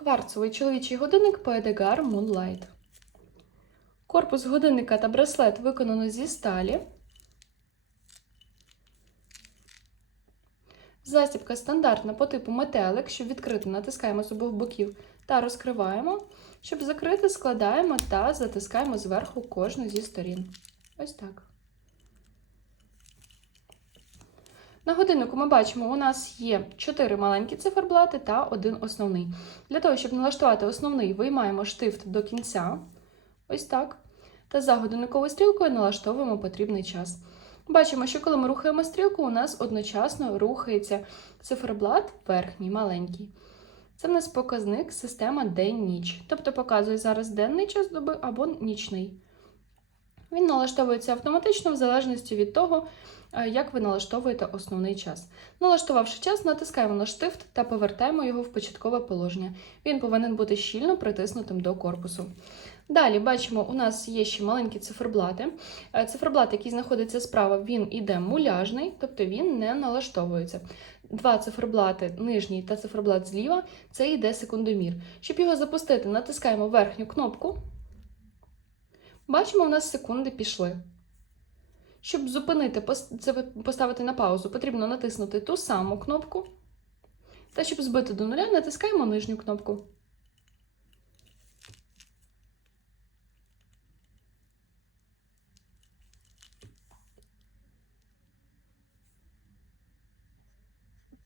Кварцевий чоловічий годинник Poedegar Moonlight. Корпус годинника та браслет виконано зі сталі. Застібка стандартна по типу метелик, щоб відкрити, натискаємо з обох боків та розкриваємо. Щоб закрити, складаємо та затискаємо зверху кожну зі сторін. Ось так. На годиннику ми бачимо, у нас є 4 маленькі циферблати та один основний. Для того, щоб налаштувати основний, виймаємо штифт до кінця. Ось так. Та за годинниковою стрілкою налаштовуємо потрібний час. Бачимо, що коли ми рухаємо стрілку, у нас одночасно рухається циферблат верхній, маленький. Це в нас показник система день-ніч. Тобто показує зараз денний час доби або нічний. Він налаштовується автоматично в залежності від того, е, як ви налаштовуєте основний час. Налаштувавши час, натискаємо на штифт та повертаємо його в початкове положення. Він повинен бути щільно притиснутим до корпусу. Далі бачимо, у нас є ще маленькі циферблати. Е, Циферблат, який знаходиться справа, він іде муляжний, тобто він не налаштовується. Два циферблати, нижній та циферблат зліва, це йде секундомір. Щоб його запустити, натискаємо верхню кнопку. Бачимо, у нас секунди пішли. Щоб зупинити, поставити на паузу, потрібно натиснути ту саму кнопку. Та щоб збити до нуля, натискаємо нижню кнопку.